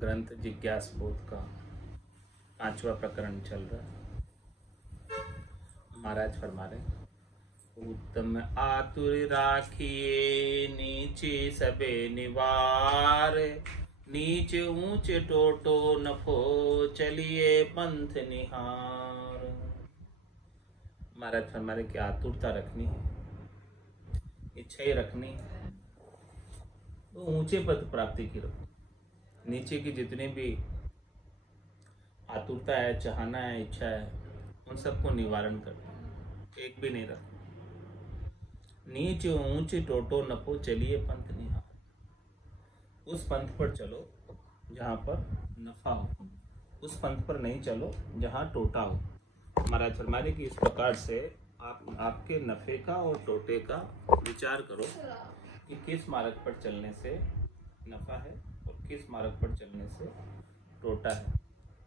ग्रंथ जिज्ञासबोध का 5वां प्रकरण चल रहा है। महाराज फरमा रहे, उत्तम आतुर राखिए नीचे सबे निवार, नीच ऊंच टोटो नफो चलिए पंथ निहार। महाराज फरमा रहे कि आतुरता रखनी है, इच्छा ही रखनी है तो ऊंचे पद प्राप्ति की रखो। नीचे की जितनी भी आतुरता है, चाहना है, इच्छा है, उन सबको निवारण कर दो, एक भी नहीं रखो। नीच ऊंच टोटो नफो चलिए पंथ निहार, उस पंथ पर चलो जहाँ पर नफा हो, उस पंथ पर नहीं चलो जहाँ टोटा हो। महाराज फरमाने की इस प्रकार से आपके नफे का और टोटे का विचार करो कि किस मार्ग पर चलने से नफा है और किस मार्ग पर चलने से टोटा है।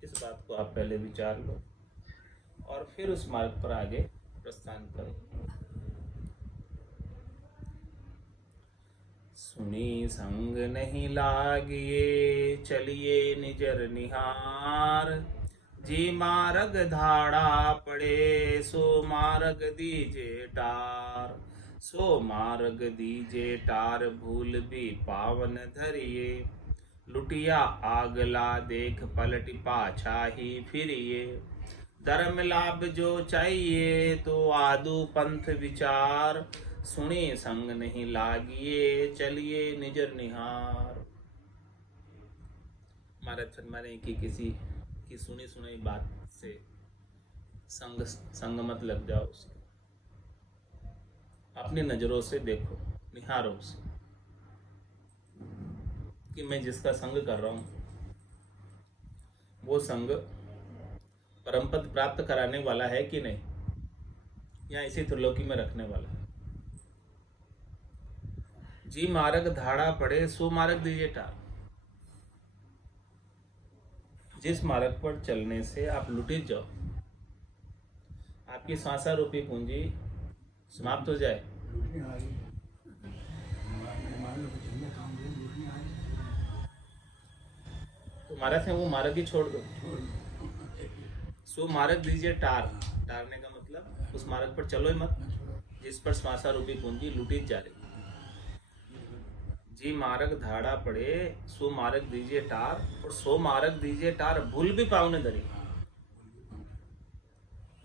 इस बात को आप पहले विचार लो और फिर उस मार्ग पर आगे प्रस्थान करो। सुनी संग नहीं लागिए चलिए निजर निहार, जी मार्ग धाड़ा पड़े सो मार्ग दीजे टार, सो मार्ग दीजे टार भूल भी पावन धरिए, लुटिया आगला देख पलट पाछा ही फिरिए, धर्म लाभ जो चाहिए तो आदु पंथ विचार, सुने संग नहीं लागिए चलिए निजर निहार। महाराज फरमाने कि किसी की सुनी सुनाई बात से संग मत लग जाओ, उसके अपनी नजरों से देखो, निहारो उसे कि मैं जिसका संग कर रहा हूं वो संग परम पद प्राप्त कराने वाला है कि नहीं, या इसी त्रिलोकी में रखने वाला है। जी मार्ग धाड़ा पड़े सो मार्ग दीजिए टार, जिस मार्ग पर चलने से आप लुटित जाओ, आपकी सांसा रूपी पूंजी समाप्त हो जाए, तो महाराज है वो मार्ग ही छोड़ दो। सो मार्ग दीजिए टार, टारने का मतलब उस मार्ग पर चलो ही मत जिस पर सांसा रूपी पूंजी लुटित जा रही। जी मार्ग धाड़ा पड़े सो मार्ग दीजिए टार, और सो मार्ग दीजिए टार भूल भी पाँव ने धरी,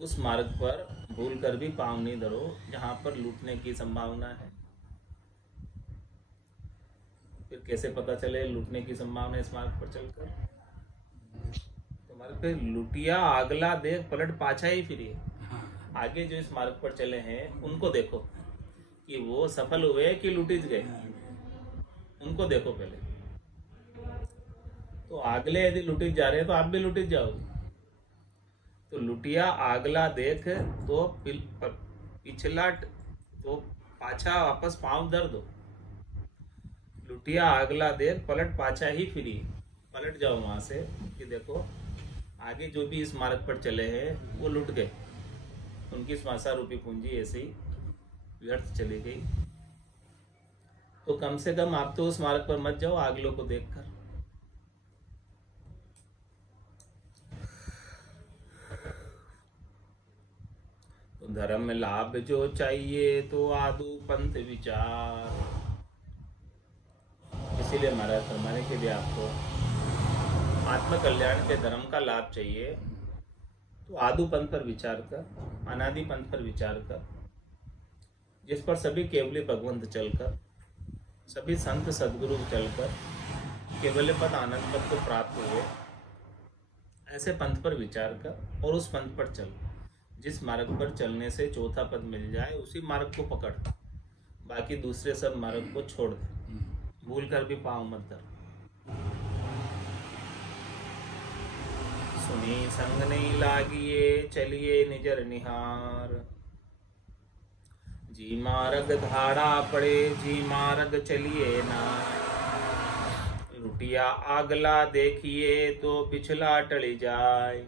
उस मार्ग पर भूल कर भी पाँव नहीं धरो जहां पर लूटने की संभावना है। फिर कैसे पता चले लूटने की संभावना इस मार्ग पर चलकर? तो मार्ग पे लुटिया आगला देख पलट पाछा ही फिरिए। आगे जो इस मार्ग पर चले हैं उनको देखो कि वो सफल हुए कि लुटित गए, उनको देखो पहले। तो आगले यदि लुटित जा रहे हैं तो आप भी लुटित जाओगे। तो लुटिया आगला देख तो पिछला तो पाछा वापस पांव धर दो। लुटिया आगला देख पलट पाछा ही फिरी, पलट जाओ वहां से कि देखो आगे जो भी इस मार्ग पर चले हैं वो लुट गए, उनकी श्वासा रूपी पूंजी ऐसे ही व्यर्थ चली गई। तो कम से कम आप तो उस मार्ग पर मत जाओ आगलों को देखकर। तो धर्म लाभ जो चाहिए तो आदु पंथ विचार। इसीलिए महाराज फरमाने के लिए आपको आत्म कल्याण के धर्म का लाभ चाहिए तो आदु पंथ पर विचार कर, अनादि पंथ पर विचार कर, जिस पर सभी केवली भगवंत चलकर, सभी संत सदगुरु चलकर केवल पद आनंद पद को प्राप्त हुए, ऐसे पंथ पर विचार कर और उस पंथ पर चल। जिस मार्ग पर चलने से चौथा पद मिल जाए उसी मार्ग को पकड़, बाकी दूसरे सब मार्ग को छोड़ दे, भूल कर भी पाँव मत धर। सुनी संग नहीं लागिए चलिए निजर निहार, जी मार्ग धाड़ा पड़े जी मार्ग चलिए ना, लुटिया आगला देखिए तो पिछला टली जाए,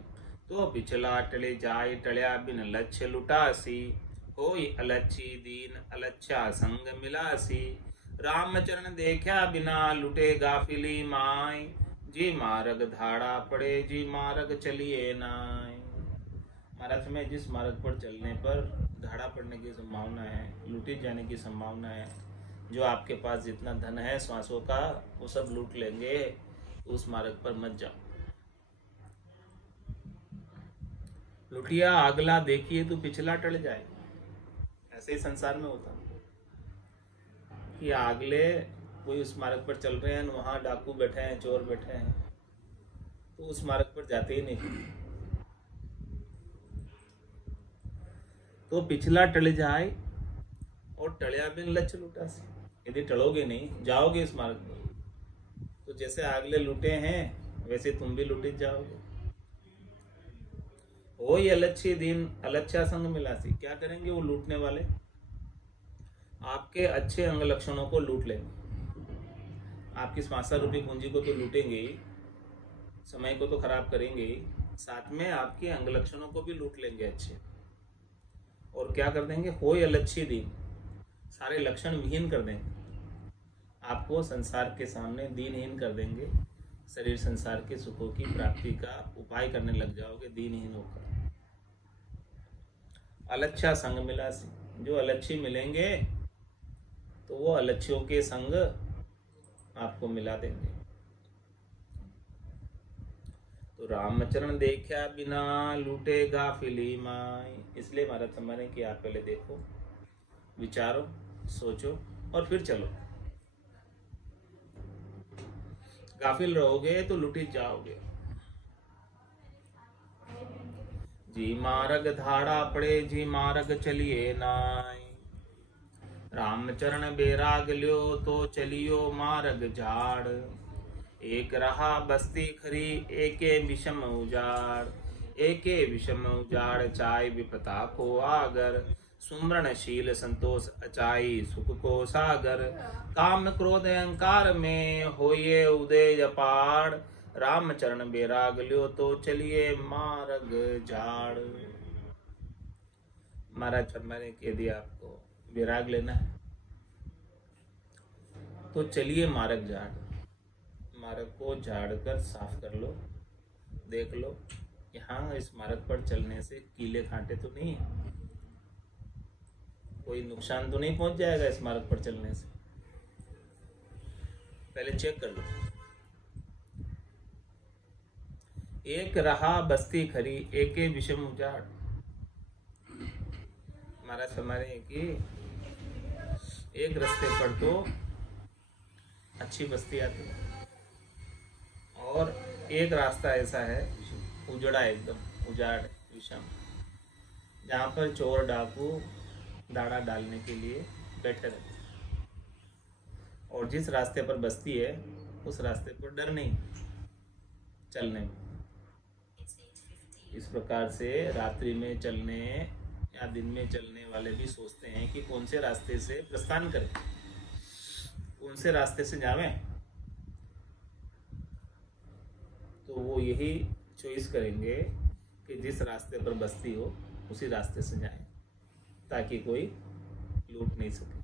तो पिछला टले जाए टलिया बिन लक्ष्य लुटासी, होई अलच्छी दीन अलच्छा संग मिलासी, रामचरण देखा बिना लुटे गाफिली माय, जी मार्ग धाड़ा पड़े, जी मार्ग चलिए नाय। महाराज में जिस मार्ग पर चलने पर धाड़ा पड़ने की संभावना है, लूटी जाने की संभावना है, जो आपके पास जितना धन है श्वासों का वो सब लूट लेंगे, उस मार्ग पर मत जाओ। लुटिया अगला देखिए तो पिछला टल जाए। ऐसे ही संसार में होता कि अगले कोई उस मार्ग पर चल रहे हैं, वहां डाकू बैठे हैं, चोर बैठे हैं, तो उस मार्ग पर जाते ही नहीं। तो पिछला टल जाए और टलिया बिन लच लुटा से। यदि टलोगे नहीं, जाओगे इस मार्ग पर, तो जैसे अगले लुटे हैं वैसे तुम भी लुटित जाओगे। हो ये अलच्छी दिन अलच्छा संग मिलासी। क्या करेंगे वो लूटने वाले? आपके अच्छे अंग लक्षणों को लूट लेंगे। आपकी श्वासा रूपी पूंजी को तो लूटेंगे ही, समय को तो खराब करेंगे ही, साथ में आपके अंग लक्षणों को भी लूट लेंगे अच्छे। और क्या कर देंगे? हो ये अलच्छी दिन, सारे लक्षण विहीन कर देंगे। आपको संसार के सामने दीनहीन कर देंगे। शरीर संसार के सुखों की प्राप्ति का उपाय करने लग जाओगे दीनहीन होकर। अलच्छा संग मिलासी, जो अलच्छी मिलेंगे तो वो अलच्छियों के संग आपको मिला देंगे। तो रामचरण देखा बिना लूटे गाफिली माई। इसलिए महाराज सम्मान कि आप पहले देखो, विचारो, सोचो और फिर चलो। गाफिल रहोगे तो लुटी जाओगे। जी मार्ग धाड़ा पड़े, जी मार्ग चलिए नाय। रामचरण बेराग लियो तो चलियो मार्ग झाड़। एक रहा बस्ती खरी, एके विषम उजाड़। एके विषम उजाड़ चाय विपता को आगर। सुमरणशील संतोष अचाई सुख को सागर। काम क्रोध अहंकार में होये उदय अपार। रामचरण बेराग लियो तो चलिए मार्ग झाड़। महाराज फरमाने कह दिया आपको विराग लेना है तो चलिए मार्ग झाड़। मार्ग को झाड़ कर साफ कर लो, देख लो यहाँ इस मार्ग पर चलने से कीले कांटे तो नहीं है, कोई नुकसान तो नहीं पहुंच जाएगा इस मार्ग पर चलने से। पहले चेक कर लो। एक रहा बस्ती खरी, एके विषम उजाड़। महाराज हमारे कि एक रास्ते पर तो अच्छी बस्ती आती है और एक रास्ता ऐसा है उजड़ा, एकदम उजाड़ विषम, जहाँ पर चोर डाकू दाड़ा डालने के लिए बैठे रहते हैं। और जिस रास्ते पर बस्ती है उस रास्ते पर डर नहीं चलने में। इस प्रकार से रात्रि में चलने या दिन में चलने वाले भी सोचते हैं कि कौन से रास्ते से प्रस्थान करें, कौन से रास्ते से जावें। तो वो यही चॉइस करेंगे कि जिस रास्ते पर बस्ती हो उसी रास्ते से जाएं, ताकि कोई लूट नहीं सके।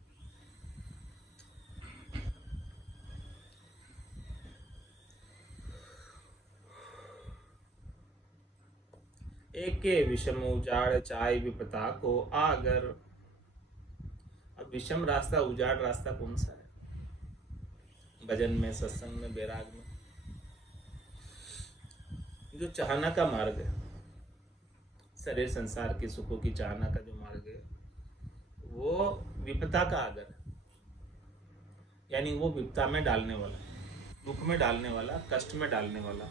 एक के विषम उजाड़ चाय विपता को आगर। अब विषम रास्ता, उजाड़ रास्ता कौन सा है? भजन में, सत्संग में, बैराग में जो चाहना का मार्ग है, शरीर संसार के सुखों की चाहना का जो मार्ग है वो विपता का आगर है। यानी वो विपता में डालने वाला, दुख में डालने वाला, कष्ट में डालने वाला।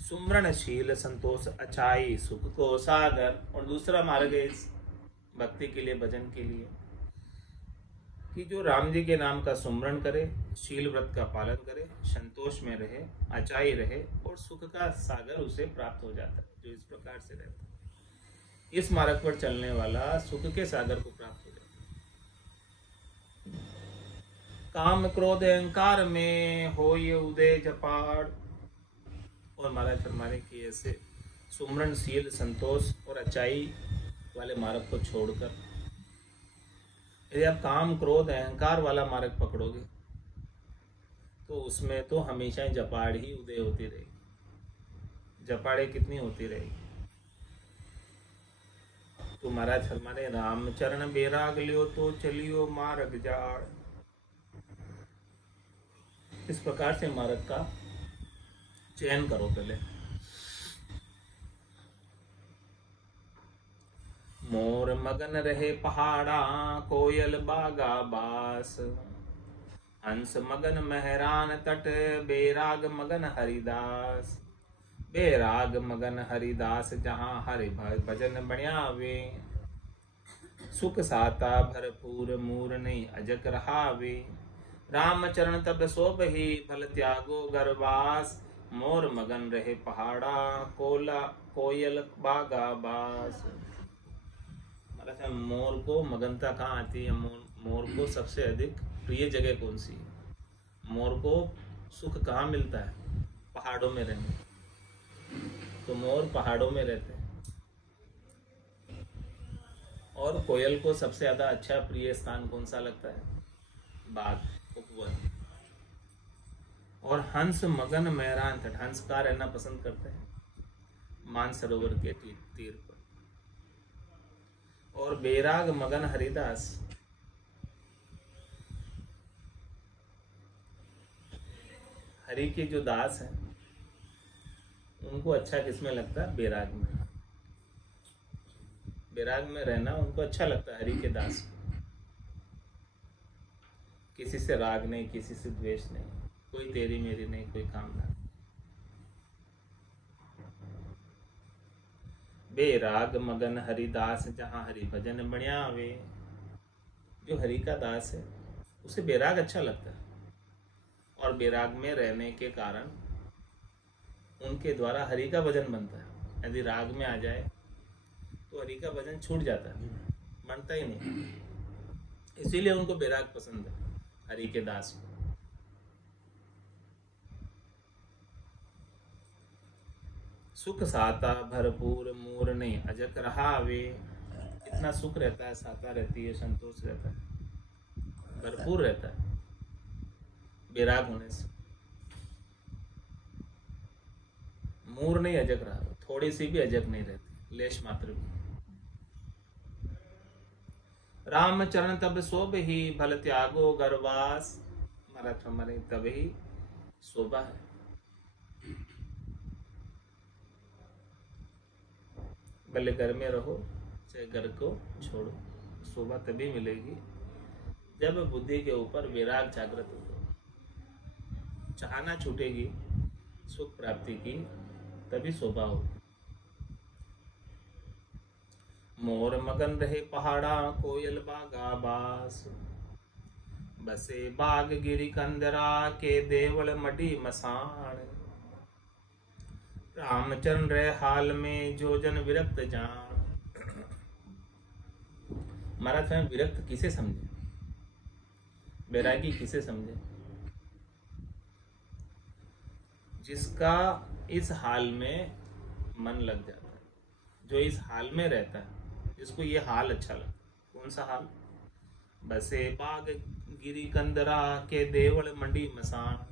सुमरणशील संतोष अचाई सुख को सागर। और दूसरा मार्ग है इस भक्ति के लिए, भजन के लिए, कि जो राम जी के नाम का सुमरण करे, शील व्रत का पालन करे, संतोष में रहे, अचाई रहे और सुख का सागर उसे प्राप्त हो जाता है। जो इस प्रकार से रहता है, इस मार्ग पर चलने वाला सुख के सागर को प्राप्त हो जाता है। काम क्रोध अहंकार में हो ये उदय जपाड़। और महाराज फरमाने की ऐसे सुमरणशील संतोष और अचाई वाले मार्ग को छोड़कर यदि आप काम क्रोध अहंकार वाला मार्ग पकड़ोगे तो उसमें तो हमेशा ही जपाड़ ही उदय होती रहेगी। जपाड़े कितनी होती रहेगी। तो महाराज फरमाने रामचरण बेराग लियो तो चलियो मार्ग जाड़। इस प्रकार से मार्ग का चयन करो पहले। मोर मगन रहे पहाड़ा कोयल बागा बास। हंस मगन महरान तट बेराग मगन हरिदास। बेराग मगन हरिदास जहाँ हरि भजन बण्यावे। सुख साता भरपूर मूर नहीं अजक रहावे। रामचरण तब सोबहि फल त्यागो गरवास। मोर मगन रहे पहाड़ा कोला कोयल बागा बास। मतलब मोर को मगनता कहाँ आती है? मोर को सबसे अधिक प्रिय जगह कौन सी है? मोर को सुख कहाँ मिलता है? पहाड़ों में रहने। तो मोर पहाड़ों में रहते हैं। और कोयल को सबसे ज्यादा अच्छा प्रिय स्थान कौन सा लगता है? बाग, उपवन। और हंस मगन मैरान तट, हंस का रहना पसंद करते हैं मानसरोवर के तीर पर। और बेराग मगन हरिदास, हरि के जो दास हैं उनको अच्छा किसमें लगता है? बेराग में। बेराग में रहना उनको अच्छा लगता है, हरि के दास को। किसी से राग नहीं, किसी से द्वेष नहीं, कोई तेरी मेरी नहीं, कोई कामना। बेराग मगन हरिदास जहाँ हरि भजन बण्यावे। जो हरि का दास है उसे बेराग अच्छा लगता है। और बेराग में रहने के कारण उनके द्वारा हरि का भजन बनता है। यदि राग में आ जाए तो हरि का भजन छूट जाता है, बनता ही नहीं। इसीलिए उनको बेराग पसंद है, हरि के दास को। सुख साता भरपूर मूर नहीं अजक रहावे। इतना सुख रहता है, साता रहती है, संतोष रहता है, भरपूर रहता है बेराग होने से। मूर नहीं अजक रहा, थोड़ी सी भी अजक नहीं रहती, लेश मात्र भी। रामचरण तब शोभ ही भल त्यागो गरवास। महाराज हमारे तब ही शोभा है। भले घर में रहो चाहे घर को छोड़ो, शोभा तभी मिलेगी जब बुद्धि के ऊपर विराग जागृत होगा। चाहना छूटेगी सुख प्राप्ति की, तभी शोभा होगी। मोर मगन रहे पहाड़ा कोयल बागा बास। बसे बाग गिरी कंदरा के देवल मडी मसान। रामचरण रहे हाल में जो जन विरक्त जान। महाराज स्वयं विरक्त किसे समझे? बैरागी किसे समझे? जिसका इस हाल में मन लग जाता है, जो इस हाल में रहता है, जिसको ये हाल अच्छा लगता है। कौन सा हाल? बसे बाग गिरी कंदरा के देवल मंडी मसान।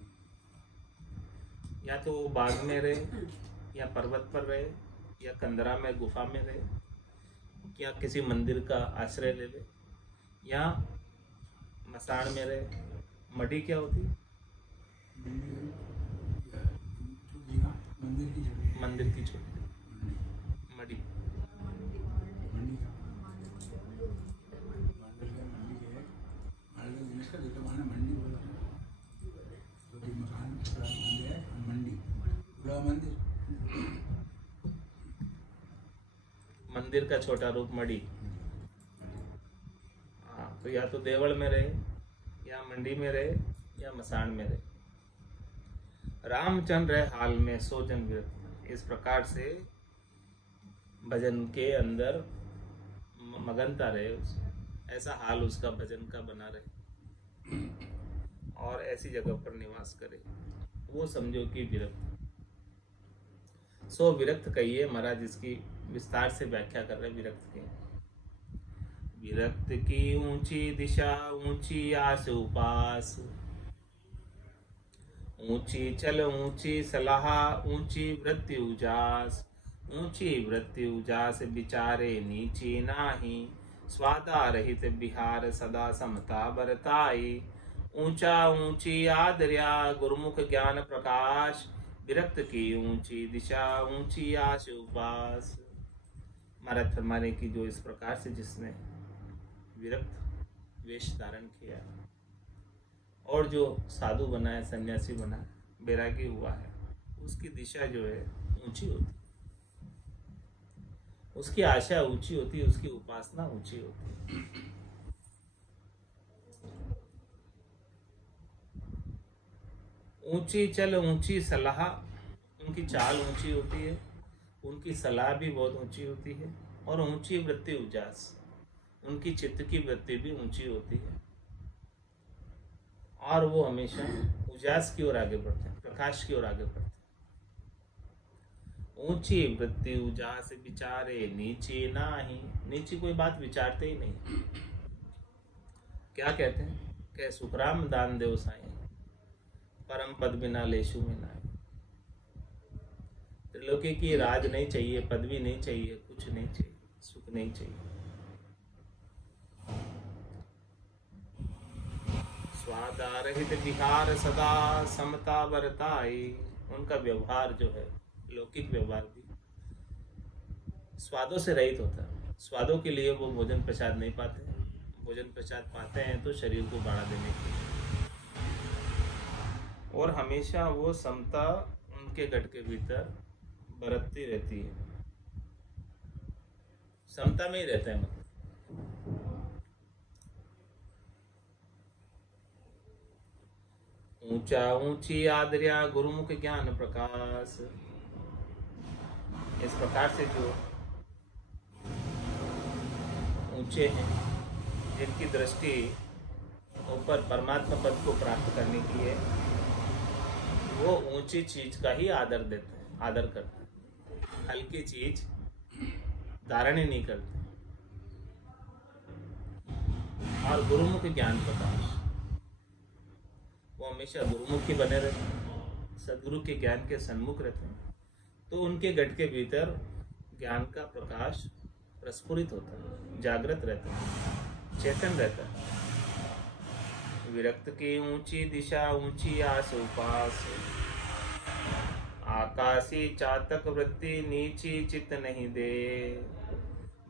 या तो वो बाग में रहे, या पर्वत पर रहे, या कंदरा में गुफा में रहे, या किसी मंदिर का आश्रय ले ले, या मसान में रहे। मडी क्या होती? मंदिर की छोटी मडी। मंदिर का छोटा रूप मडी। हाँ, तो या तो देवल में रहे, या मंडी में रहे, या मसान में रहे। रामचंद्र रहे हाल में सो जन विरक्त। इस प्रकार से भजन के अंदर मगनता रहे, ऐसा हाल उसका भजन का बना रहे, और ऐसी जगह पर निवास करे, वो समझो कि विरक्त। सो विरक्त कहिए, महाराज इसकी विस्तार से व्याख्या कर रहे विरक्त के। विरक्त की ऊंची दिशा ऊंची आस उपास। ऊंची चल ऊंची सलाह, ऊंची वृत्ति उजास, ऊंची वृत्ति उजास बिचारे नीची नाही, स्वादा रहित बिहार सदा समता बरताई, ऊंचा ऊंची आदर्या गुरुमुख ज्ञान प्रकाश, विरक्त की ऊंची दिशा ऊंची आश उपास। महाराज फरमाने की जो इस प्रकार से जिसने विरक्त वेश धारण किया और जो साधु बना है, सन्यासी बना है, बैरागी हुआ है, उसकी दिशा जो है ऊंची होती है, उसकी आशा ऊंची होती है, उसकी उपासना ऊंची होती है। ऊंची चल ऊंची सलाह, उनकी चाल ऊंची होती है, उनकी सलाह भी बहुत ऊंची होती है, और ऊंची वृत्ति उजास, उनकी चित्त की वृत्ति भी ऊंची होती है, और वो हमेशा उजास की ओर आगे बढ़ते हैं, प्रकाश की ओर आगे बढ़ते हैं। ऊंची वृत्ति उजास विचारे नीची नाही, नीची कोई बात विचारते ही नहीं। क्या कहते हैं कि सुखराम दान देव साईं, परम पद बिना लेशु में नाय। त्रिलोकी की राज नहीं चाहिए, पदवी नहीं चाहिए, कुछ नहीं चाहिए, सुख नहीं चाहिए। स्वादा रहित विहार सदा समता बरताई, उनका व्यवहार जो है लौकिक व्यवहार भी स्वादों से रहित होता है। स्वादों के लिए वो भोजन प्रसाद नहीं पाते, भोजन प्रसाद पाते हैं तो शरीर को बढ़ा देने के लिए, और हमेशा वो समता उनके गढ़ के भीतर बरतती रहती है, समता में ही रहते हैं। मतलब ऊंचा ऊंची आदर्या गुरुमुख ज्ञान प्रकाश, इस प्रकार से जो ऊंचे हैं, जिनकी दृष्टि ऊपर परमात्मा पद को प्राप्त करने की है, वो ऊंची चीज का ही आदर देते हैं, आदर करते हैं, हल्की चीज धारण ही नहीं करते। और गुरुमुख ज्ञान प्रकाश, वो हमेशा गुरुमुखी बने रहते हैं, सदगुरु के ज्ञान के सन्मुख रहते हैं, तो उनके गढ़ के भीतर ज्ञान का प्रकाश प्रस्फुरित होता है, जागृत रहता है, चेतन रहता है। विरक्त की ऊंची दिशा ऊंची आस उपास, आकाशी चातक वृत्ति नीची चित नहीं दे,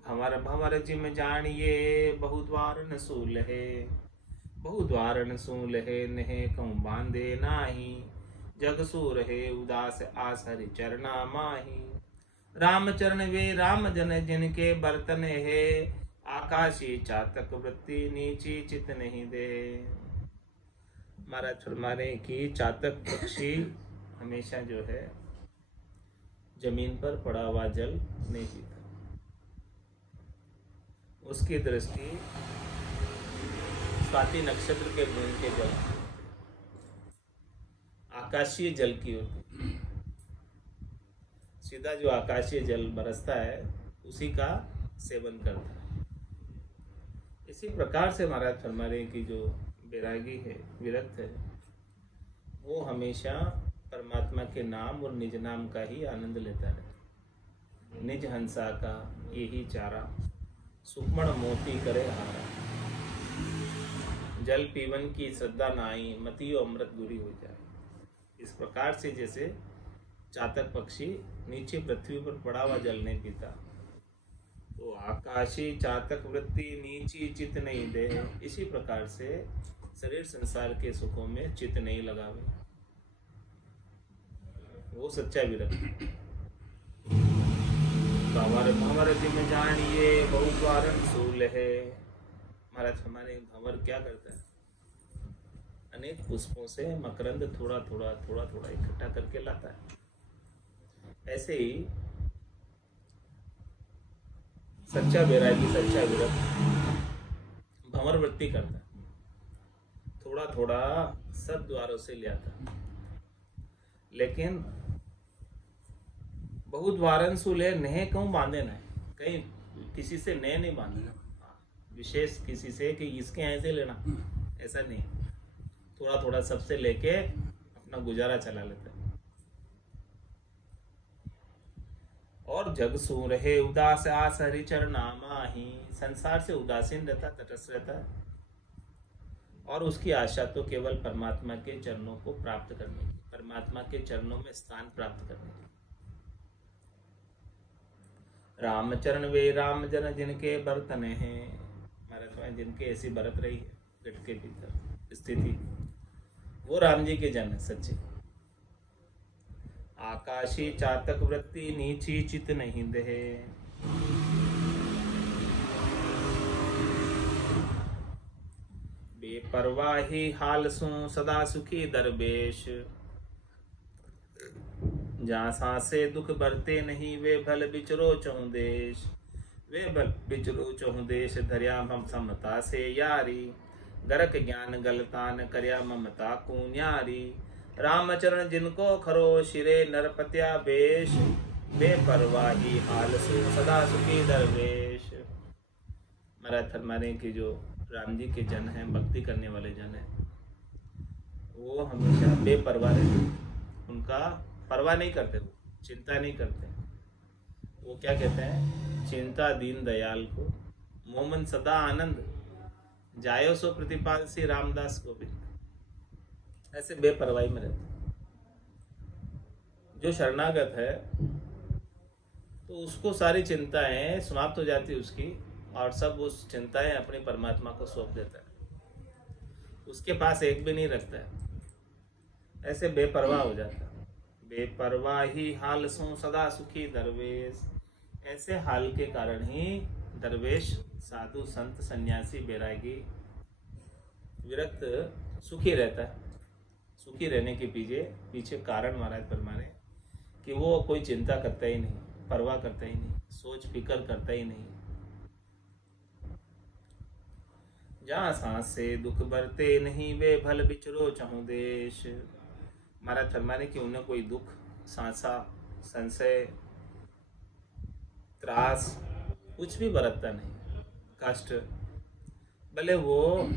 भंवर भंवर जिम जानिए बहुद्वार न सूल है, बहुद्वार न सूल है नहे कहूँ बांधे नाही, जग सूर है उदास आस हरि चरना माही, राम चरण वे राम जन जिनके बर्तन है, आकाशी चातक वृत्ति नीची चित नहीं दे। महाराज फरमाने की चातक पक्षी हमेशा जो है जमीन पर पड़ा हुआ जल नहीं पीता, उसकी दृष्टि स्वाति नक्षत्र के बूंद के जल, आकाशीय जल की होती, सीधा जो आकाशीय जल बरसता है उसी का सेवन करता है। इसी प्रकार से महाराज फरमा रहे कि जो बैरागी है, विरक्त है, वो हमेशा परमात्मा के नाम और निज नाम का ही आनंद लेता रहता। निज हंसा का यही चारा, सुक्ष्मण मोती करे हारा, जल पीवन की श्रद्धा नाई, मतियो अमृत गुरी हो जाए। इस प्रकार से जैसे चातक पक्षी नीचे पृथ्वी पर पड़ा हुआ जल नहीं पीता, तो आकाशी चातक वृत्ति नीची चित नहीं दे, इसी प्रकार से शरीर संसार के सुखों में चित नहीं लगावे, वो सच्चा विरक्त। भंवर भंवर जिम जानिए बहुद्वारन सूल है। महाराज हमारे भंवर क्या करता है, अनेक पुष्पों से मकरंद थोड़ा थोड़ा थोड़ा थोड़ा इकट्ठा करके लाता है। ऐसे ही सच्चा बैरागी, सच्चा विरक्त भंवर वृत्ति करता है, थोड़ा थोड़ा सब द्वारों से ले आता है, लेकिन बहुत वारन सुले नहे कहूँ बांधे ना, कहीं किसी से नए नहीं बांधना, विशेष किसी से कि इसके यहाँ से लेना, ऐसा नहीं, थोड़ा थोड़ा सबसे लेके अपना अपना गुजारा चला लेता है। और जग सू रहे उदास आस हरि चरणा माही, संसार से उदासीन रहता, तटस्थ रहता है, और उसकी आशा तो केवल परमात्मा के चरणों को प्राप्त करने की, परमात्मा के चरणों में स्थान प्राप्त करने की। रामचरण वे राम जन जिनके बर्तन हैं, भारत में जिनके ऐसी बरत रही है गट के भीतर स्थिति, वो राम जी के जन है सच्चे। आकाशी चातक वृत्ति नीची चित नहीं दे, बेपरवाही हाल सु सदा सुखी दरवेश, जहाँ सांसे दुख भरते नहीं वे भल बिचरो चहु देश, वे भल बिचरो चहु देश धर्या हम समता से यारी, गरक ज्ञान गलतान करया ममता को न्यारी, रामचरण जिनको खरो शिरे नरपत्या बेश, बेपरवाही हाल सु सदा सुखी दरवेश। महाराज फरमाने की जो राम जी के जन हैं, भक्ति करने वाले जन हैं, वो हमेशा बेपरवाह रहते, उनका परवाह नहीं करते, वो चिंता नहीं करते। वो क्या कहते हैं, चिंता दीन दयाल को मोमन सदा आनंद, जायो सो प्रतिपाल श्री रामदास गोविंद। ऐसे बेपरवाही में रहते। जो शरणागत है तो उसको सारी चिंताएं समाप्त हो जाती उसकी, और सब उस चिंताएं अपने परमात्मा को सौंप देता है, उसके पास एक भी नहीं रखता है। ऐसे बेपरवाह हो जाता है। बेपरवाही हाल सो सदा सुखी दरवेश, ऐसे हाल के कारण ही दरवेश, साधु, संत, सन्यासी, बैरागी, विरक्त सुखी रहता है। सुखी रहने के पीछे कारण महाराज फरमाने कि वो कोई चिंता करता ही नहीं, परवाह करता ही नहीं, सोच फिकर करता ही नहीं। जहाँ सांस से दुख भरते नहीं वे भल बिचरो चहु देश, महाराज फरमाने कि उन्हें कोई दुख, सांसा, संशय, त्रास कुछ भी बरतता नहीं, कष्ट, भले वो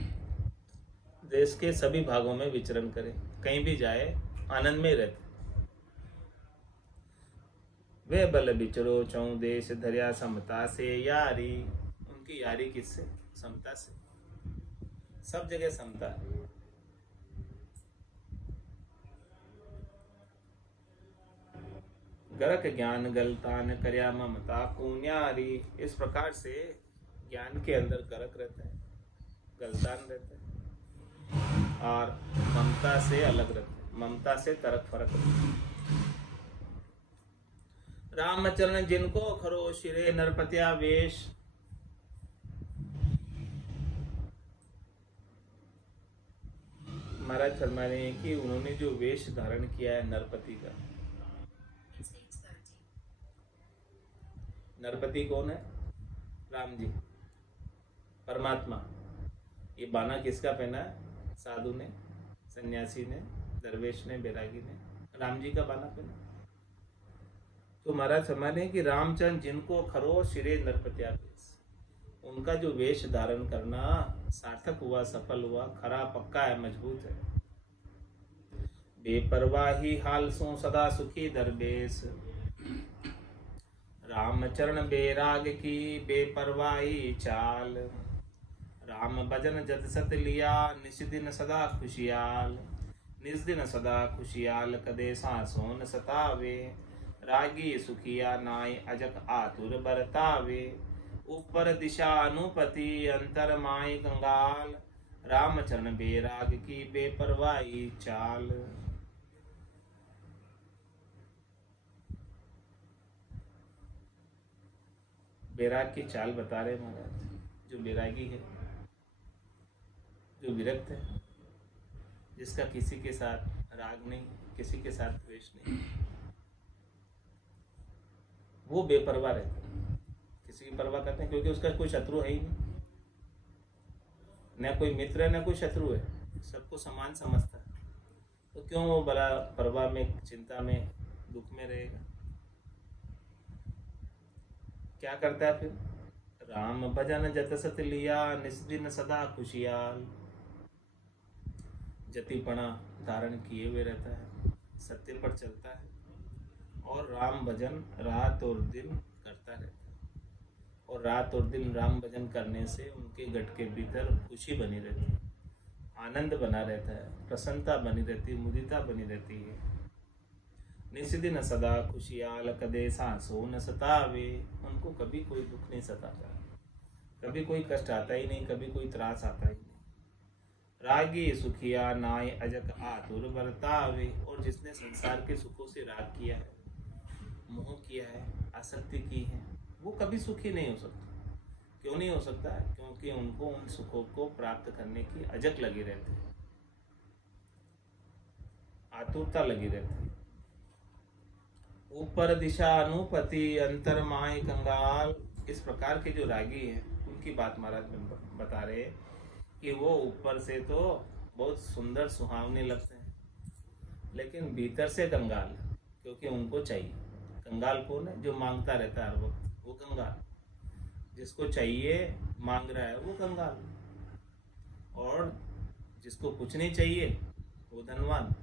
देश के सभी भागों में विचरण करे, कहीं भी जाए, आनंद में रहते। वे बल बिचरो चौं देश धर्या समता से यारी, उनकी यारी किससे, समता से, सब जगह समता है। गरक ज्ञान गलतान कर्या ममता को न्यारी, इस प्रकार से ज्ञान के अंदर गरक रहता है, गलतान रहता है, और ममता से अलग रहते हैं, ममता से तरक फरक रहते हैं। रामचरण जिनको खरो शिरे नरपत्या वेश, महाराज फरमाने कि उन्होंने जो वेश धारण किया है नरपति का। नरपति कौन है, राम जी, परमात्मा। ये बाना किसका पहना है, साधु ने, सन्यासी ने, दरवेश ने, बैरागी ने, राम जी का बाना पहना। तो महाराज फरमाने कि रामचंद्र जिनको खरो शिरे नरपत्या वेश, उनका जो वेश धारण करना सार्थक हुआ, सफल हुआ, खरा पक्का है, मजबूत है। बेपरवाही हाल सो सदा सुखी दरवेश, रामचरण बैराग की बेपरवाही चाल, राम भजन जत सत लिया निस दिन सदा खुशियाल, निस दिन सदा खुशियाल कदे सांसों न सतावे, रागी सुखिया नाय अजक आतुर बरतावे, ऊपर दिशा अनुपति अंतर माई कंगाल, रामचरण बैराग की बेपरवाही चाल। बैराग की चाल बता रहे महाराज। जो बैरागी है, जो विरक्त है, जिसका किसी के साथ राग नहीं, किसी के साथ द्वेष नहीं, वो बेपरवाह रहता है। किसी की परवाह करते हैं क्योंकि उसका कोई शत्रु है ही नहीं, न कोई मित्र है न कोई शत्रु है, सबको समान समझता है। तो क्यों वो बड़ा परवाह में, चिंता में, दुख में रहेगा। क्या करता है फिर, राम भजन जत सत लिया निस दिन सदा खुशियाल, जतिपना धारण किए हुए रहता है, सत्य पर चलता है और राम भजन रात और दिन करता रहता है। और रात और दिन राम भजन करने से उनके गट के भीतर खुशी बनी रहती है, आनंद बना रहता है, प्रसन्नता बनी रहती है, मुदिता बनी रहती है। निस्दिन सदा खुशियाल कदे सांसो न सतावे, उनको कभी कोई दुख नहीं सताता, कभी कोई कष्ट आता ही नहीं, कभी कोई त्रास आता ही नहीं। रागी सुखिया नाय अजक आतुर बरतावे, और जिसने संसार के सुखों से राग किया है, मोह किया है, आसक्ति की है, वो कभी सुखी नहीं हो सकता। क्यों नहीं हो सकता? क्योंकि उनको उन सुखों को प्राप्त करने की अजक लगी रहती है, आतुरता लगी रहती है। ऊपर दिशा अनुपति अंतर माय कंगाल, इस प्रकार के जो रागी हैं उनकी बात महाराज बता रहे कि वो ऊपर से तो बहुत सुंदर सुहावने लगते हैं, लेकिन भीतर से कंगाल, क्योंकि उनको चाहिए। कंगाल कौन है? जो मांगता रहता है हर वक्त, वो कंगाल। जिसको चाहिए मांग रहा है वो कंगाल, और जिसको कुछ नहीं चाहिए वो धनवान।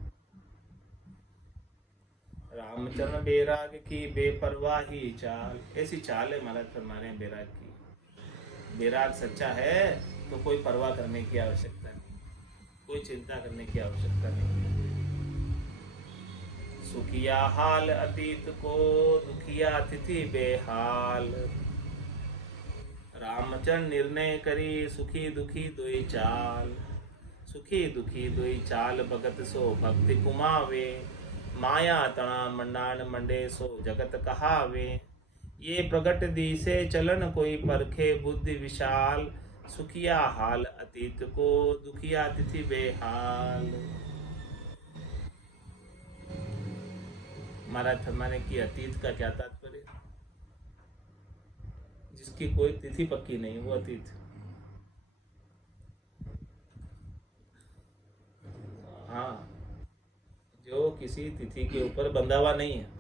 रामचरण बैराग की बेपरवाही चाल, ऐसी चाल है महाराज फरमाने बैराग की। बैराग सच्चा है तो कोई परवाह करने की आवश्यकता नहीं, कोई चिंता करने की आवश्यकता नहीं। सुखिया हाल अतीत को, दुखिया तिथि बेहाल। रामचरण निर्णय करी सुखी दुखी दोई चाल। सुखी दुखी दोई चाल भगत सो भक्ति कुमावे। माया तना मंडान मंडे सो जगत कहावे। ये प्रगट दिसे चलन कोई परखे बुद्धि विशाल। सुखिया हाल अतीत को, दुखिया तिथि बेहाल। महाराज फरमाने की अतीत का क्या तात्पर्य? जिसकी कोई तिथि पक्की नहीं, वो अतीत। हाँ, जो किसी तिथि के ऊपर बंधा हुआ नहीं है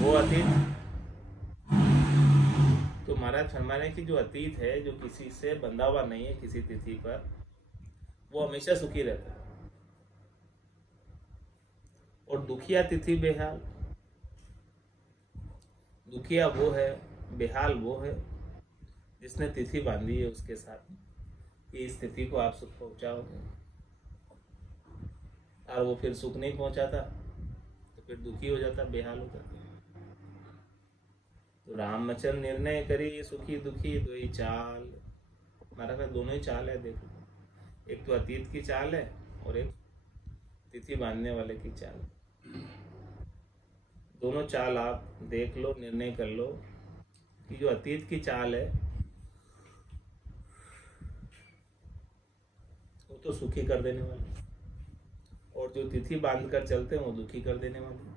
वो अतीत। तो महाराज फरमाने की जो अतीत है, जो किसी से बंधा हुआ नहीं है किसी तिथि पर, वो हमेशा सुखी रहता है। और दुखिया तिथि बेहाल, दुखिया वो है, बेहाल वो है जिसने तिथि बांधी है उसके साथ कि इस तिथि को आप सुख पहुंचाओगे, और वो फिर सुख नहीं पहुंचाता तो फिर दुखी हो जाता, बेहाल हो जाता। तो रामचरण निर्णय करी सुखी दुखी दोई चाल। हमारा दोनों ही चाल है, देखो, एक तो अतीत की चाल है और एक तिथि बांधने वाले की चाल। दोनों चाल आप देख लो, निर्णय कर लो कि जो अतीत की चाल है वो तो सुखी कर देने वाली, और जो तिथि बांध कर चलते हैं वो दुखी कर देने वाली।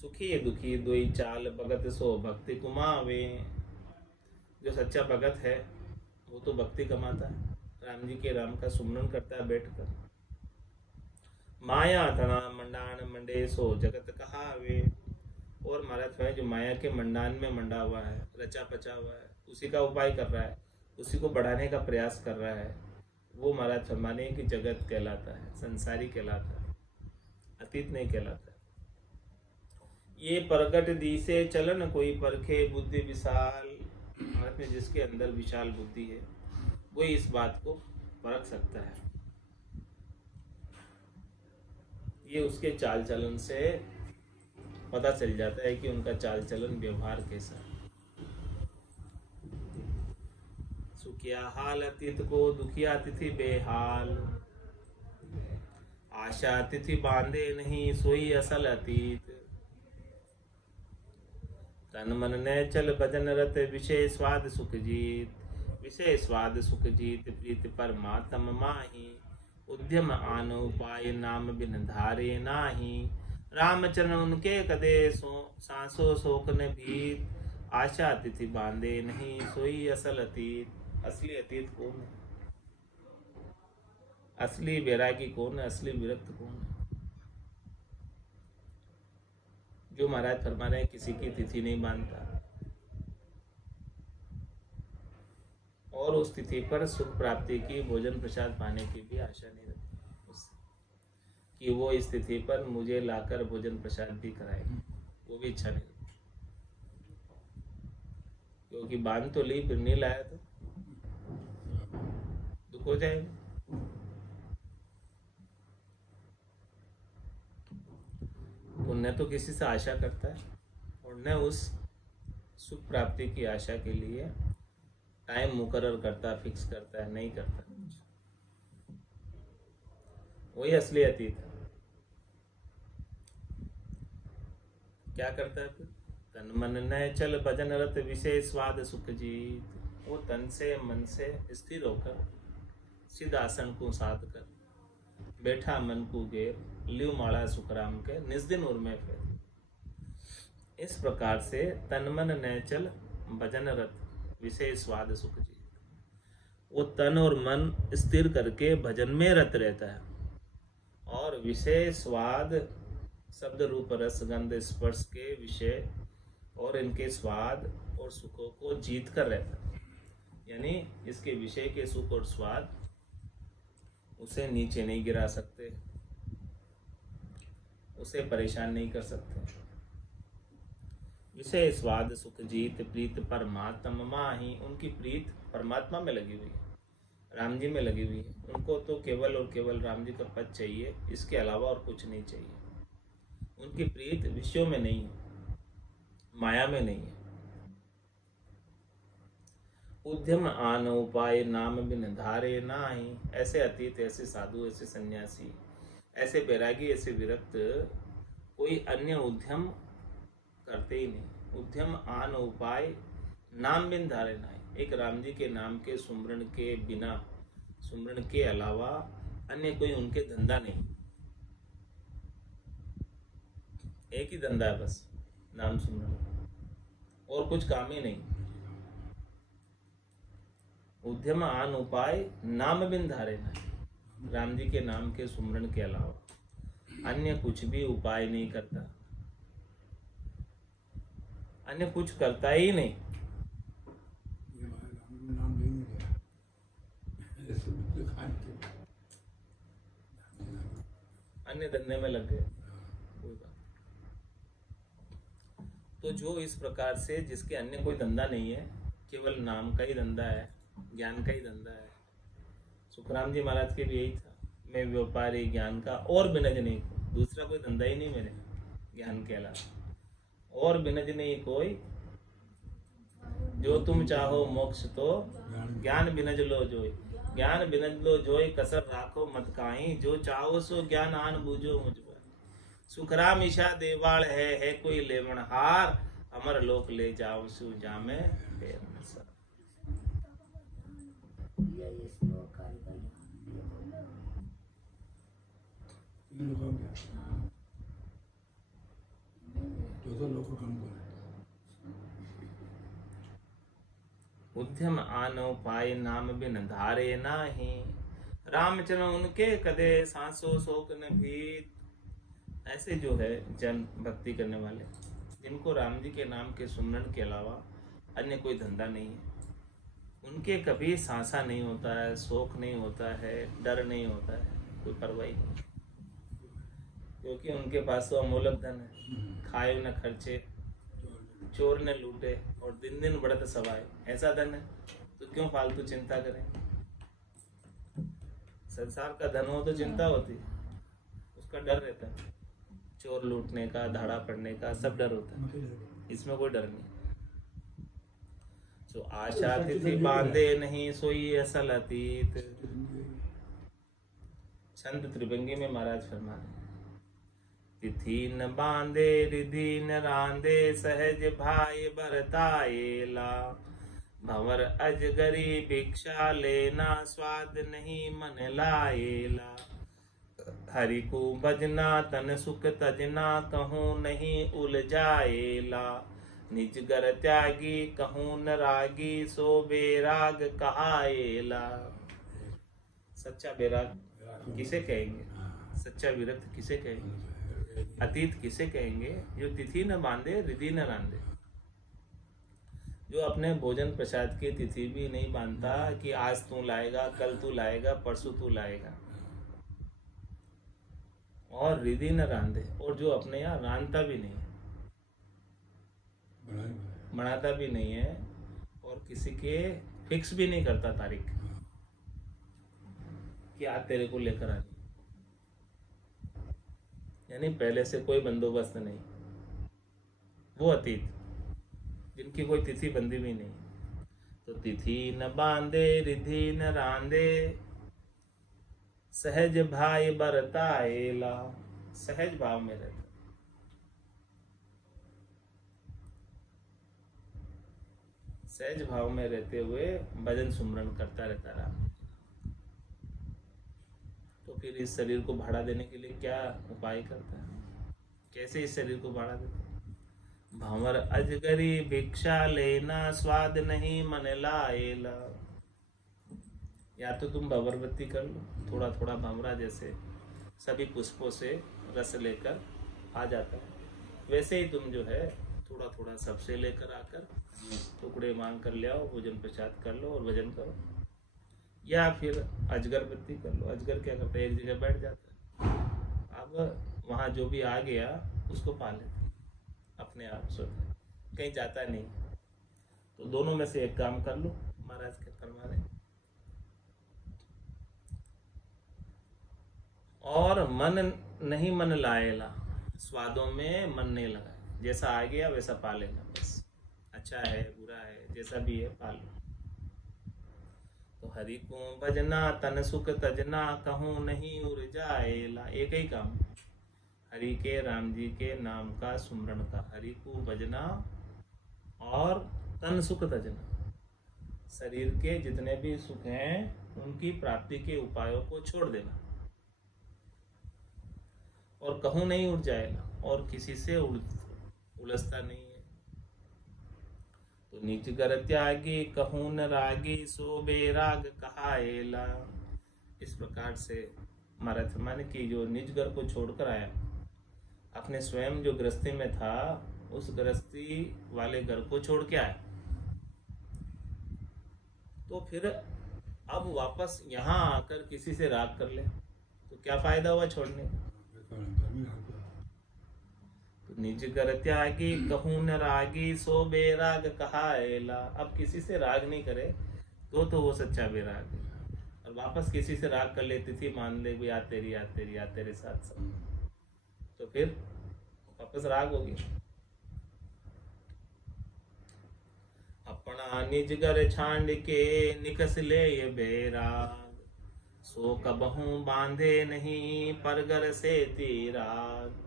सुखी दुखी दोई चाल भगत सो भक्ति कुमावे। जो सच्चा भगत है वो तो भक्ति कमाता है, राम जी के राम का सुमरन करता है बैठकर। माया तना मंडान मंडे सो जगत कहावे। और महाराज जो माया के मंडान में मंडा हुआ है, रचा पचा हुआ है, उसी का उपाय कर रहा है, उसी को बढ़ाने का प्रयास कर रहा है, वो महाराज फरमाने की जगत कहलाता है, संसारी कहलाता है, अतीत नहीं कहलाता। ये प्रगट दिसे चलन कोई परखे बुद्धि विशाल। भारत में जिसके अंदर विशाल बुद्धि है वही इस बात को परख सकता है। ये उसके चाल चलन से पता चल जाता है कि उनका चाल चलन व्यवहार कैसा है। सुखिया हाल अतीत को, दुखिया तिथि बेहाल। आशा तिथि बांधे नहीं सोई असल अतीत। तन मन ने चल भजन रत विषय स्वाद सुख जीत। विषय स्वाद सुख जीत प्रीत परमात्म माही। उद्यम आन उपाय नाम बिन धारे नाही। रामचरण उनके कदे सांसो शोक न भीत। आशा तिथि बांधे नहीं सोई असल अतीत। असली अतीत कौन है? असली बैरागी कौन है? असली विरक्त कौन है? जो महाराज फरमा रहे हैं किसी की तिथि नहीं बांधता, और उस तिथि पर सुख प्राप्ति की, भोजन प्रसाद पाने की भी आशा नहीं रखती उससे, कि वो इस तिथि पर मुझे लाकर भोजन प्रसाद भी कराएगी, वो भी इच्छा नहीं रखती। क्योंकि बांध तो ली, फिर नहीं लाया तो दुख हो जाएगा। पुण्य तो किसी से आशा करता है, और न उस सुख प्राप्ति की आशा के लिए टाइम मुकर्रर करता, फिक्स करता है, नहीं करता कुछ। वही असली अतीत है। क्या करता है फिर? तन मन न चल भजन रत विषय स्वाद सुख जीत। वो तन से मन से स्थिर होकर सिद्ध आसन को साध कर बैठा मन को गेर, लियो माला सुखराम के निज दिन उर्मे फिर। इस प्रकार से तन मन न चल भजन रत विषय स्वाद सुख जीत। वो तन और मन स्थिर करके भजन में रत रहता है, और विषय स्वाद, शब्द रूप रस गंध स्पर्श के विषय और इनके स्वाद और सुखों को जीत कर रहता है। यानी इसके विषय के सुख और स्वाद उसे नीचे नहीं गिरा सकते, उसे परेशान नहीं कर सकते। विषय स्वाद सुख जीत प्रीत परमात्मा माही। उनकी प्रीत परमात्मा में लगी हुई है, राम जी में लगी हुई है। उनको तो केवल और केवल राम जी का पद चाहिए, इसके अलावा और कुछ नहीं चाहिए। उनकी प्रीत विषयों में नहीं है, माया में नहीं है। उद्यम आन उपाय नाम बिन धारे नाही। ऐसे अतीत, ऐसे साधु, ऐसे सन्यासी, ऐसे बैरागी, ऐसे विरक्त कोई अन्य उद्यम करते ही नहीं। उद्यम आन उपाय नाम बिन धारे नाही। एक राम जी के नाम के सुमरण के बिना, सुमरण के अलावा अन्य कोई उनके धंधा नहीं। एक ही धंधा है बस, नाम सुमरण, और कुछ काम ही नहीं। उद्यम आन उपाय नाम बिन धारे नहीं। राम जी के नाम के सुमरण के अलावा अन्य कुछ भी उपाय नहीं करता, अन्य कुछ करता ही नहीं। अन्य धंधे में लग गए। कोई बात। तो जो इस प्रकार से, जिसके अन्य कोई धंधा नहीं है, केवल नाम का ही धंधा है, ज्ञान का ही धंधा है। सुखराम जी महाराज के भी यही था, मैं व्यापारी ज्ञान का और बिनज नहीं, दूसरा कोई धंधा ही नहीं मेरे ज्ञान के अलावा, और बिनज नहीं कोई। जो तुम चाहो मोक्ष तो ज्ञान बिनज लो जोई। ज्ञान बिनज लो जोई, कसर राखो मत काहीं। जो चाहो सो ज्ञान आन बूझो मुझ पर। सुखराम ईशा देवाल है कोई लेवण हार। अमर लोक ले जाओ सु जामे फेर न सर। उद्यम आनो पाए नाम बिन धारे नाही। रामचरण उनके कदे सांसो शोक न भीत। ऐसे जो है जन भक्ति करने वाले, जिनको राम जी के नाम के सुमरण के अलावा अन्य कोई धंधा नहीं है, उनके कभी सांसा नहीं होता है, शोक नहीं होता है, डर नहीं होता है, कोई परवाह नहीं। क्योंकि उनके पास तो अमूलक धन है, खाए न खर्चे, चोर ने लूटे, और दिन दिन बढ़त सवाए। ऐसा धन है तो क्यों फालतू चिंता करें। संसार का धन हो तो चिंता होती है, उसका डर रहता है, चोर लूटने का, धाड़ा पड़ने का, सब डर होता है। इसमें कोई डर नहीं। जो आशा तिथि बांधे नहीं सोई असल अतीत। छंद त्रिभंगी में महाराज फरमा रहे, तिथि न बांधे रिधि न रांधे, सहज भाई बरताएला। भंवर अजगरी भिक्षा लेना, स्वाद नहीं मन लाएला। हरि को भजना तन सुख तजना, कहूँ नहीं उलझाएला। निज घर त्यागी कहूँ न रागी, सो बेराग कहाएला। सच्चा बेराग किसे कहेंगे, सच्चा विरक्त किसे कहेंगे, अतीत किसे कहेंगे? जो तिथि न बांधे रिधि न रांधे। जो अपने भोजन प्रसाद की तिथि भी नहीं बांधता कि आज तू लाएगा, कल तू लाएगा, परसों तू लाएगा, और रिधि न रांधे, और जो अपने यहाँ रांधता भी नहीं है, बनाता भी नहीं है, और किसी के फिक्स भी नहीं करता तारीख कि आज तेरे को लेकर आनी, यानी पहले से कोई बंदोबस्त नहीं, वो अतीत जिनकी कोई तिथि बंदी भी नहीं। तो तिथि न बांधे रिधि न रांधे, सहज भाई बरताएला, सहज भाव में रहता, सहज भाव में रहते हुए भजन सुमरन करता रहता राम। तो फिर इस शरीर को भाड़ा देने के लिए क्या उपाय करता है, कैसे इस शरीर को भाड़ा देता है? भंवर अजगरी भिक्षा लेना, स्वाद नहीं मन लाएला। या तो तुम भंवरवृत्ति कर लो, थोड़ा थोड़ा भंवरा जैसे सभी पुष्पों से रस लेकर आ जाता है, वैसे ही तुम जो है थोड़ा थोड़ा सबसे लेकर आकर टुकड़े मांग कर ले आओ, भोजन प्रसाद कर लो और भजन करो। या फिर अजगर वृत्ति कर लो। अजगर क्या करता है, एक जगह बैठ जाता है, अब वहाँ जो भी आ गया उसको पा लेता अपने आप से, कहीं जाता नहीं। तो दोनों में से एक काम कर लो, महाराज के फरमा रहे। और मन नहीं मन लाएला, स्वादों में मन नहीं लगा, जैसा आ गया वैसा पा लेना, बस अच्छा है बुरा है जैसा भी है पा लो। तो हरि को भजना तन सुख तजना, कहूँ नहीं उड़ जाएला। एक ही काम, हरि के राम जी के नाम का सुमरण का, हरि को भजना और तन सुख तजना, शरीर के जितने भी सुख हैं उनकी प्राप्ति के उपायों को छोड़ देना, और कहूँ नहीं उड़ जाएगा, और किसी से उलझता नहीं है। तो नीच कर त्यागी कहूँ न रागी, सो बेराग कहाएला। इस प्रकार से महाराज मन की जो निज घर को छोड़कर आया, अपने स्वयं जो गृहस्थी में था उस गृहस्थी वाले घर को छोड़ के आया, तो फिर अब वापस यहाँ आकर किसी से राग कर ले तो क्या फायदा हुआ छोड़ने का। तो निज कर त्यागी कहूँ न रागी, सो बेराग कहाएला। अब किसी से राग नहीं करे तो वो सच्चा बेराग है, और वापस किसी से राग कर लेती थी, मान ले भी याद तेरे साथ सब, तो फिर वापस राग होगी। अपना निज घर छांड के निकस ले ये बेराग, सो कबहू बांधे नहीं परगर से तीराग।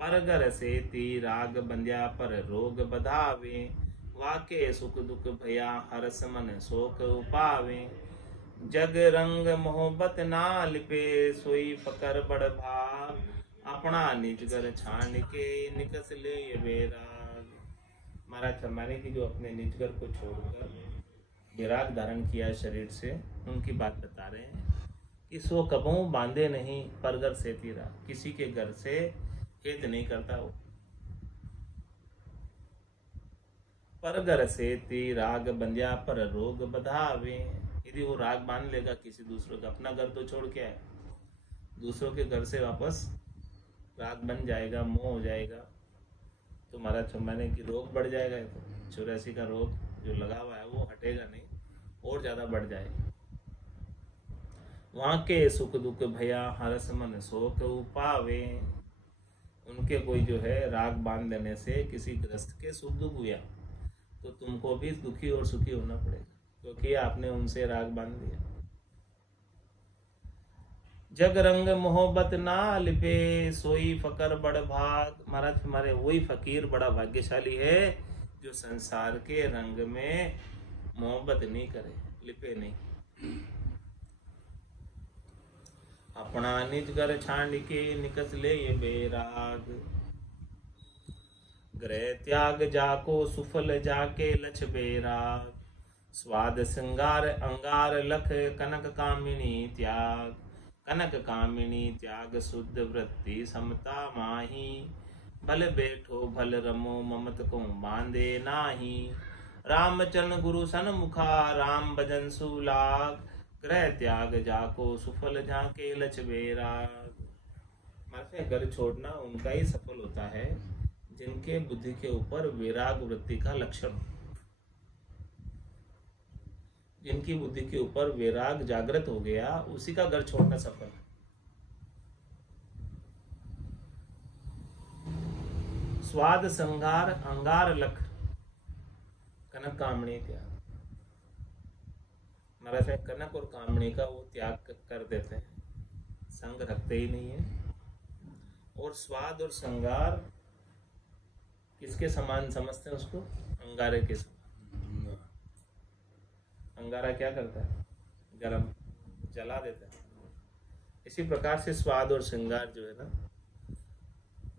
परगर से तीराग बंध्या पर रोग बधावे, वाके सुख दुख भया हरस मन शोक उपावे। जग रंग मोहब्बत ना लिपे, सोई फकर बड़ भाग। अपना निज घर छान के निकस ले ये बेराग। महाराज फरमाने की जो अपने निज घर को छोड़कर विराग धारण किया शरीर से, उनकी बात बता रहे हैं कि सो कबहू बांधे नहीं परगर से तीरा, किसी के घर से हेत नहीं करता वो। परगर से ती राग बंध्या पर रोग बधावे। यदि वो राग बांध लेगा किसी दूसरे का, अपना घर तो छोड़ के आए, दूसरों के घर से वापस राग बन जाएगा, मोह हो जाएगा, तो महाराज फरमाने की रोग बढ़ जाएगा। तो 84 का रोग जो लगा हुआ है वो हटेगा नहीं, और ज्यादा बढ़ जाएगा। वहाँ के सुख दुख भया हरस मन शोक उपावे। उनके कोई जो है राग बांध देने से किसी ग्रस्त के सुख दुख हुआ तो तुमको भी दुखी और सुखी होना पड़ेगा, क्योंकि आपने उनसे राग बांध दिया। जग रंग मोहब्बत ना लिपे, सोई फकर बड़ भाग। महाराज हमारे वही फकीर बड़ा भाग्यशाली है जो संसार के रंग में मोहब्बत नहीं करे, लिपे नहीं। अपना निज घर छांड के निकस ले ये बेराग। ग्रह त्याग जाको सुफल जाके लछ बेराग। स्वाद श्रृंगार अंगार लख कनक कामिनी त्याग। कनक कामिनी त्याग शुद्ध वृत्ति समता माही। भल बैठो भल रमो ममत को बांधे नाही। राम चरण गुरु सन मुखा, राम भजन सुलाग, ग्रह त्याग जाको सुफल झाके लच बेराग। माने घर छोड़ना उनका ही सफल होता है जिनके बुद्धि के ऊपर वैराग वृत्ति का लक्षण हो, जिनकी बुद्धि के ऊपर वैराग जागृत हो गया, उसी का घर छोड़ना सफल है। स्वाद संगार अंगार लख, कनक कामणी त्याग। महाराज कनक और कामणी का वो त्याग कर देते हैं, संग रखते ही नहीं है। और स्वाद और संगार किसके समान समझते हैं उसको? अंगारे के समान। अंगारा क्या करता है? गरम, जला देता है। इसी प्रकार से स्वाद और श्रृंगार जो है ना,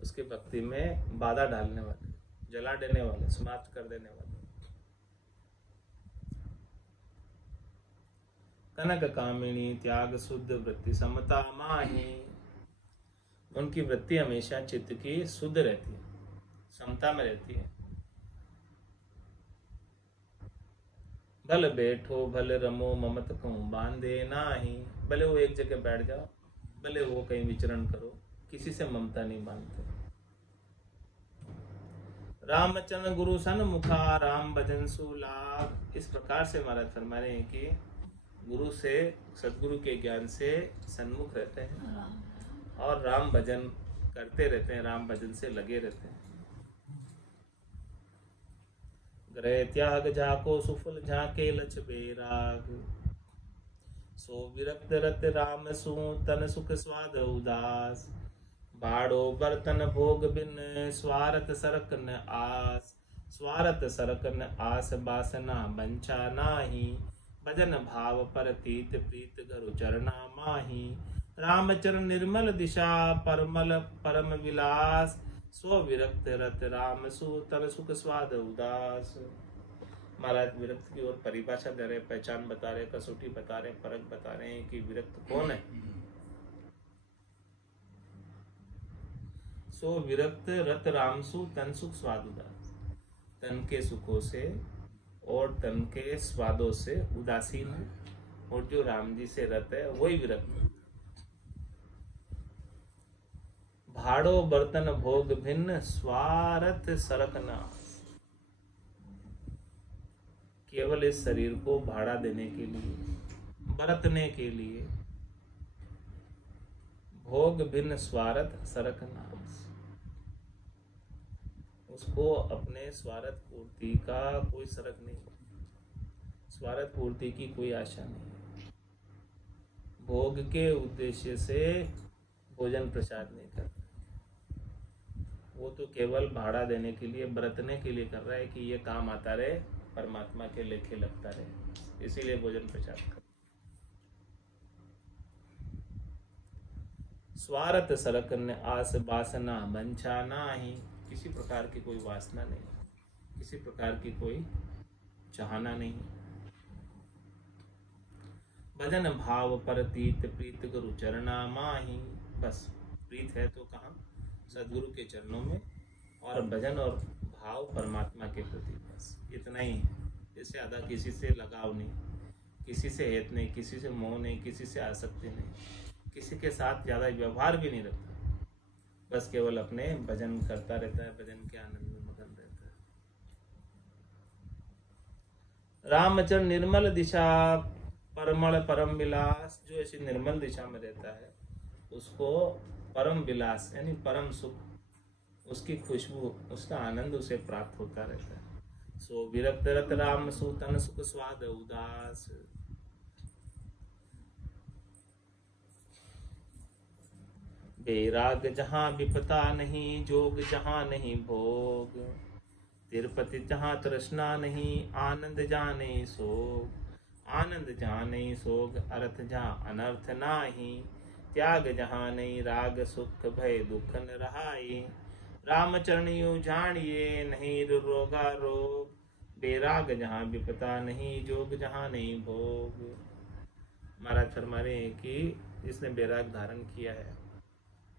उसकी भक्ति में बाधा डालने वाले, जला देने वाले, समाप्त कर देने वाले। कनक कामिनी त्याग शुद्ध वृत्ति समता माही, उनकी वृत्ति हमेशा चित्त की शुद्ध रहती है, समता में रहती है। भले बैठो भले रमो ममत कहूं बांधे नाही, भले वो एक जगह बैठ जाओ, भले वो कहीं विचरण करो, किसी से ममता नहीं बांधते। रामचंद्र गुरु सन मुखा, राम भजन सुलाग। इस प्रकार से महाराज फरमा रहे हैं कि गुरु से, सदगुरु के ज्ञान से सन्मुख रहते हैं और राम भजन करते रहते हैं, राम भजन से लगे रहते हैं। ग्रह त्याग जाको सुफल झाके लच बेराग, सो विरक्त रत राम सु तन सुख स्वाद उदास, बाड़ो बर्तन भोग बिन स्वारथ सरक न आस, स्वारथ सरक न आस बासना बंचा नाही, भजन भाव पर तीत प्रीत गरु चरना माही, रामचरण निर्मल दिशा परमल परम विलास, स्व विरक्त रत राम सु तन सुख स्वाद उदास। महाराज विरक्त की ओर परिभाषा दे रहे, पहचान बता रहे, कसौटी बता रहे, परख बता रहे हैं कि विरक्त कौन है। सो विरक्त रत रामसु तन सुख स्वाद उदास, तन के सुखों से और तन के स्वादों से उदासीन है, और जो राम जी से रत है वही विरक्त है। भाड़ो बर्तन भोग भिन्न स्वार्थ सरक नास, केवल इस शरीर को भाड़ा देने के लिए, बरतने के लिए, भोग भिन्न स्वार्थ सरक नास, उसको अपने स्वार्थ पूर्ति का कोई सरक नहीं, स्वार्थ पूर्ति की कोई आशा नहीं, भोग के उद्देश्य से भोजन प्रसाद नहीं करता, वो तो केवल भाड़ा देने के लिए, बरतने के लिए कर रहा है कि ये काम आता रहे, परमात्मा के लेखे लगता रहे, इसीलिए भोजन प्रसाद कर। स्वार्थ सरकन आस वासना बंछा नाही, किसी प्रकार की कोई वासना नहीं, किसी प्रकार की कोई चाहना नहीं। भजन भाव पर तीत प्रीत गुरु चरणा माही, बस प्रीत है तो कहाँ? सदगुरु के चरणों में, और भजन और भाव परमात्मा के प्रति, बस इतना ही है। इससे ज़्यादा किसी से लगाव नहीं, किसी से हेत नहीं, किसी से मोह नहीं, किसी से आसक्ति नहीं, किसी के साथ ज़्यादा व्यवहार भी नहीं रखता, बस केवल अपने भजन करता रहता है, भजन के आनंद में मगन रहता है। रामचरण निर्मल दिशा परमल परम विलास, जो ऐसी निर्मल दिशा में रहता है उसको परम विलास यानी परम सुख, उसकी खुशबू, उसका आनंद उसे प्राप्त होता रहता है। सो विरक्त रत राम सु तन सुख स्वाद उदास, बेराग जहाँ विपता नहीं, जोग जहाँ नहीं भोग, तिरुपति जहाँ तृष्णा नहीं, आनंद जाने सोग, आनंद जहाँ नहीं सोग, अर्थ जहाँ अनर्थ नाही, त्याग जहाँ नहीं राग सुख भय दुख न रहाई, रामचरण यूं जानिए नहीं रोगा रोग, बेराग जहाँ विपता नहीं, जोग जहाँ नहीं भोग। महाराज फरमा रहे हैं कि जिसने बेराग धारण किया है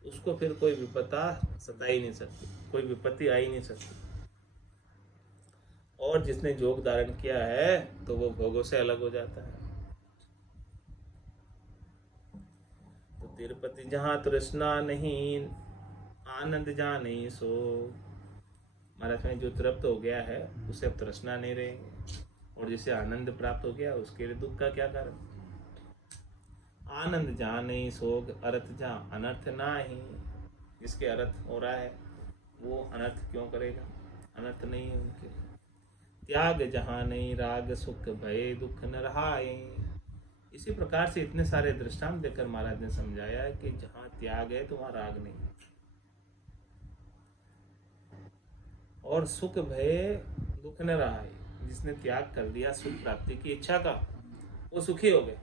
उसको फिर कोई विपदा सता ही नहीं सकती, कोई विपत्ति आ ही नहीं सकती। और और जिसने जोग धारण किया है तो वो भोगों से अलग हो जाता है। तो तिरुपति जहाँ तृष्णा नहीं, आनंद जहाँ नहीं सो। महाराज में जो तृप्त हो गया है उसे अब तृष्णा नहीं रहेगी, और जिसे आनंद प्राप्त हो गया उसके लिए दुख का क्या कारण। आनंद जहाँ नहीं सोग, अर्थ जहाँ अनर्थ ना ही। जिसके अर्थ हो रहा है वो अनर्थ क्यों करेगा, अनर्थ नहीं है उनके। त्याग जहाँ नहीं राग, सुख भय दुख न रहाए। इसी प्रकार से इतने सारे दृष्टांत देकर महाराज ने समझाया कि जहाँ त्याग है तो वहाँ राग नहीं, और सुख भय दुख न रहाए। जिसने त्याग कर दिया सुख प्राप्ति की इच्छा का, वो सुखी हो गए,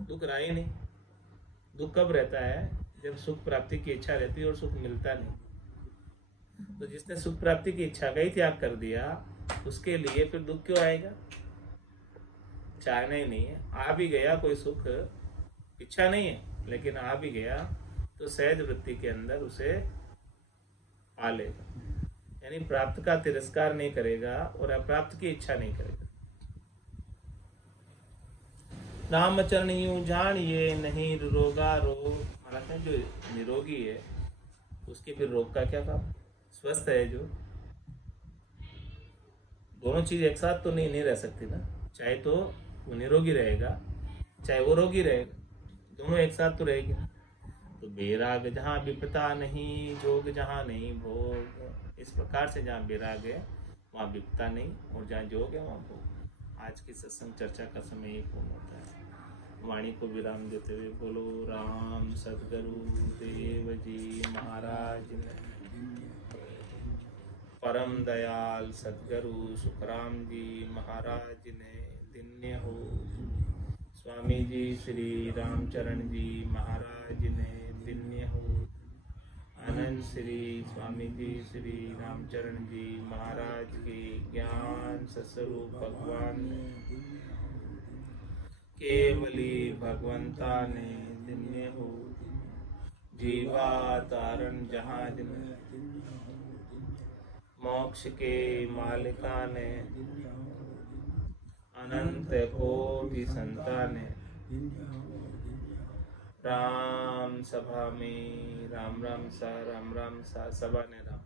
दुख रहा ही नहीं। दुख कब रहता है, जब सुख प्राप्ति की इच्छा रहती है और सुख मिलता नहीं। तो जिसने सुख प्राप्ति की इच्छा का ही त्याग कर दिया, उसके लिए फिर दुख क्यों आएगा। चाहना ही नहीं है, आ भी गया कोई सुख, इच्छा नहीं है लेकिन आ भी गया तो सहज वृत्ति के अंदर उसे पा लेगा। यानी प्राप्त का तिरस्कार नहीं करेगा और अप्राप्त की इच्छा नहीं करेगा। रामचरण यूं जानिए नहीं रोगा रोग। महाराज जो निरोगी है उसके फिर रोग का क्या काम। स्वस्थ है जो, दोनों चीज एक साथ तो नहीं रह सकती ना। चाहे तो वो निरोगी रहेगा, चाहे वो रोगी रहेगा, दोनों एक साथ तो रहेगी। तो बेराग जहाँ विपता नहीं, जोग जहाँ नहीं भोग। इस प्रकार से जहाँ बेराग है वहाँ विपता नहीं, और जहाँ जोग है वहाँ भोग। आज की सत्संग चर्चा का समय ही पूर्ण होता है। वाणी को विराम देते हुए बोलो राम सद्गुरु देव जी महाराज ने। परम दयाल सद्गुरु सुखराम जी महाराज ने दिन्य हो। स्वामी जी श्री रामचरण जी महाराज ने दिन्य हो। आनंद श्री स्वामी जी श्री रामचरण जी महाराज के ज्ञान सस्वरूप भगवान ने, केवली भगवंता ने दिन्य हो। जीवा तारण जहाज ने, मोक्ष के मालिका ने, अनंत कोटि संताने। राम सभा में राम राम सा, राम राम सा, सभा ने राम।